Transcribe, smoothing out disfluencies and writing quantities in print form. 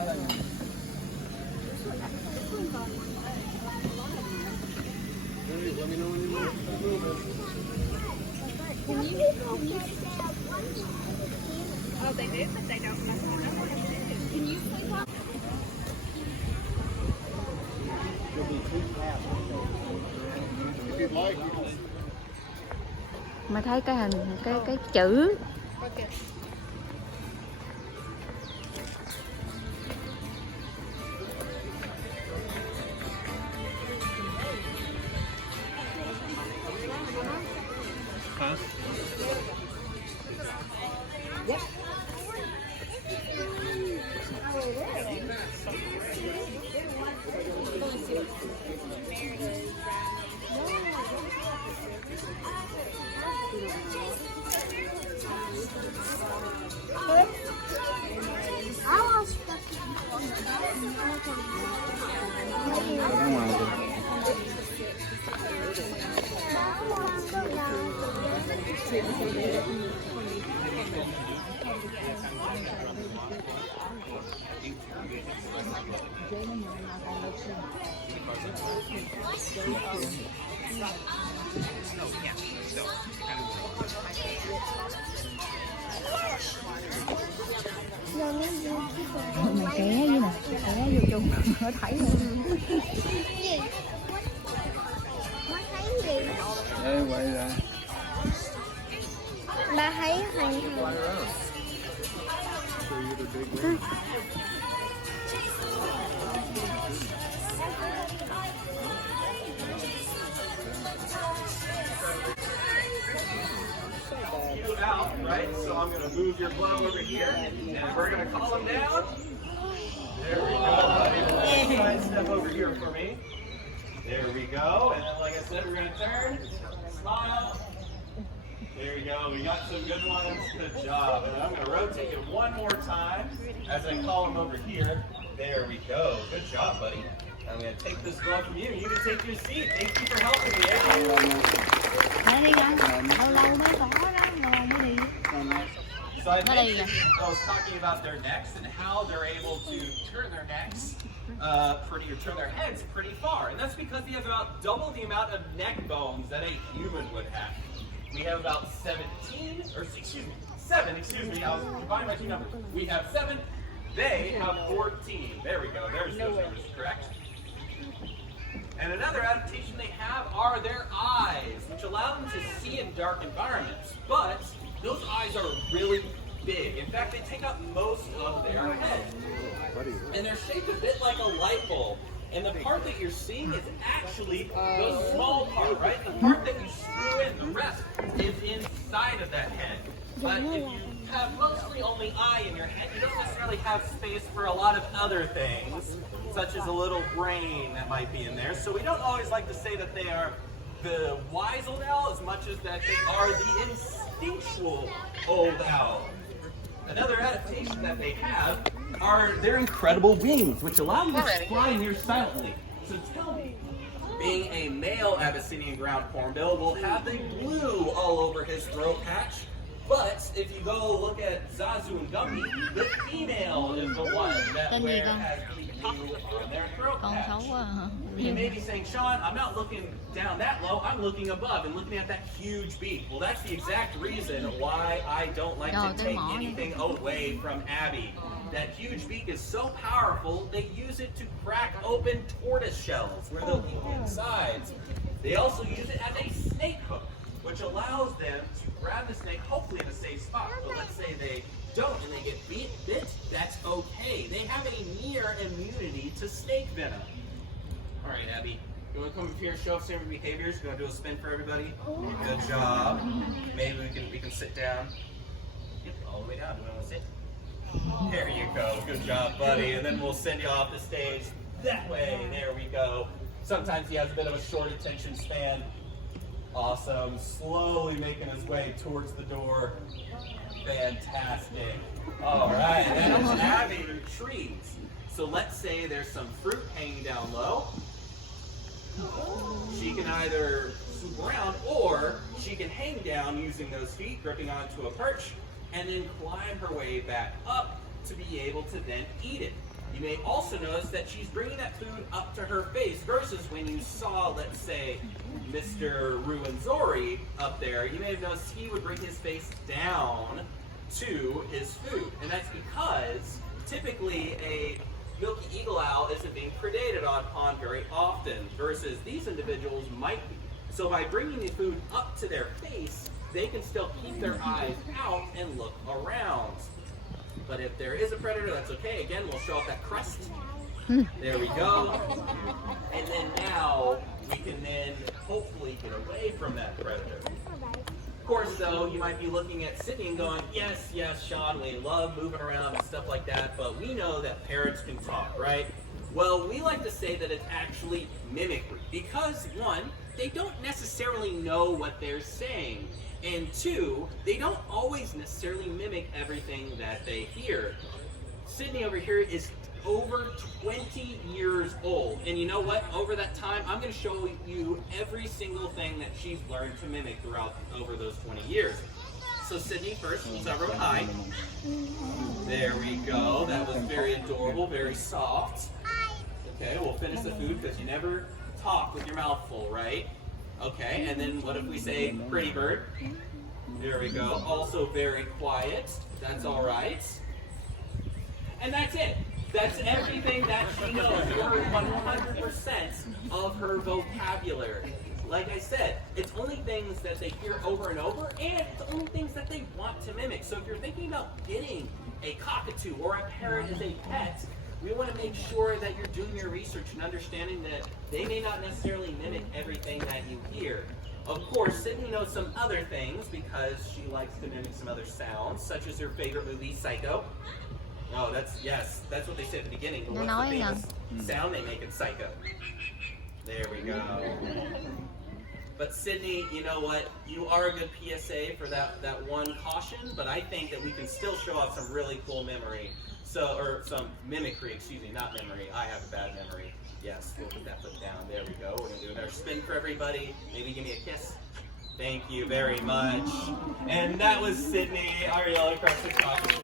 Let me know when you move. Can you oh, they do, but they don't. Can you please walk? You'll be too fast. If you'd like, you can. Mà thấy cái hình cái chữ Okay. Huh? Yep. Ở ngoài rồi. mày ké với nè, ké vô chung nó thấy luôn. Gì? Má thấy gì? Đây quay ra. Ba thấy Hoàng Hồng. Out, right? So I'm going to move your glove over here, and we're going to call him down. There we go, buddy. Try and step over here for me. There we go. And then, like I said, we're going to turn, smile. There we go. We got some good ones. Good job. And I'm going to rotate you one more time as I call him over here. There we go. Good job, buddy. I'm going to take this glove from you. You can take your seat. Thank you for helping me. Nói đi anh, lâu lâu mới có đó, ngon mới đi. So I mentioned, I was talking about their necks and how they're able to turn their necks turn their heads pretty far. And that's because they have about double the amount of neck bones that a human would have. We have about 7, I was combining my two numbers. We have 7, they have 14. There we go, there's those numbers correct. And another adaptation they have are their eyes, which allow them to see in dark environments. But those eyes are really big. In fact, they take up most of their head. And they're shaped a bit like a light bulb. And the part that you're seeing is actually the small part, right? The part that you screw in. The rest is inside of that head. But if you have mostly only eye in your head, you don't necessarily have space for a lot of other things, such as a little brain that might be in there. So we don't always like to say that they are the wise old owl as much as that they are the instinctual old owl. Another adaptation that they have are their incredible wings, which allow them to fly near silently. So tell me, being a male Abyssinian ground hornbill will have the blue all over his throat patch. But if you go look at Zazu and Gumby, the female is the one that has the blue on their throat Con patch. xấu quá hả? You may be saying, Sean, I'm not looking down that low, I'm looking above and looking at that huge beak. Well, that's the exact reason why I don't like to take anything away from Abby. That huge beak is so powerful, they use it to crack open tortoise shells where they'll eat insides. They also use it as a snake hook, which allows them to grab the snake, hopefully in a safe spot. But let's say they don't and they get bit, that's okay. They have a near immunity to snake venom. All right, Abby, you want to come up here and show us some of your behaviors? You want to do a spin for everybody? Good job. Maybe we can sit down. Yep, all the way down. Do you want to sit? There you go. Good job, buddy. And then we'll send you off the stage that way. There we go. Sometimes he has a bit of a short attention span. Awesome. Slowly making his way towards the door. Fantastic. All right. And as Abby retreats, so let's say there's some fruit hanging down low. She can either swoop around or she can hang down using those feet, gripping onto a perch, and then climb her way back up to be able to then eat it. You may also notice that she's bringing that food up to her face versus when you saw, let's say, Mr. Ruwenzori up there, you may have noticed he would bring his face down to his food. And that's because typically a milky eagle owl isn't being predated upon very often versus these individuals might be. So by bringing the food up to their face, they can still keep their eyes out and look around. But if there is a predator, that's okay. Again, we'll show off that crest. There we go. And then now we can then hopefully get away from that predator. Of course, though, you might be looking at Sydney and going, yes, yes, Sean, we love moving around and stuff like that, but we know that parrots can talk, right? Well, we like to say that it's actually mimicry because, one, they don't necessarily know what they're saying. And two, they don't always necessarily mimic everything that they hear. Sydney over here is over 20 years old. And you know what? Over that time, I'm going to show you every single thing that she's learned to mimic over those 20 years. So Sydney, first, let's everyone hi. There we go. That was very adorable, very soft. Okay, we'll finish the food because you never talk with your mouth full, right? Okay, and then what if we say pretty bird? There we go. Also very quiet. That's all right. And that's it. That's everything that she knows. Over 100% of her vocabulary. Like I said, it's only things that they hear over and over, and it's only things that they want to mimic. So if you're thinking about getting a cockatoo or a parrot as a pet, we want to make sure that you're doing your research and understanding that they may not necessarily mimic everything that you hear. Of course, Sydney knows some other things because she likes to mimic some other sounds, such as her favorite movie, Psycho. Oh, yes, that's what they said at the beginning. But what's the famous sound they make in Psycho? There we go. But Sydney, you know what? You are a good PSA for that one caution, but I think that we can still show off some really cool memory. Or some mimicry, excuse me, not memory. I have a bad memory. Yes, we'll put that foot down. There we go. We're going to do another spin for everybody. Maybe give me a kiss. Thank you very much. And that was Sydney, our yellow crested cockatoo.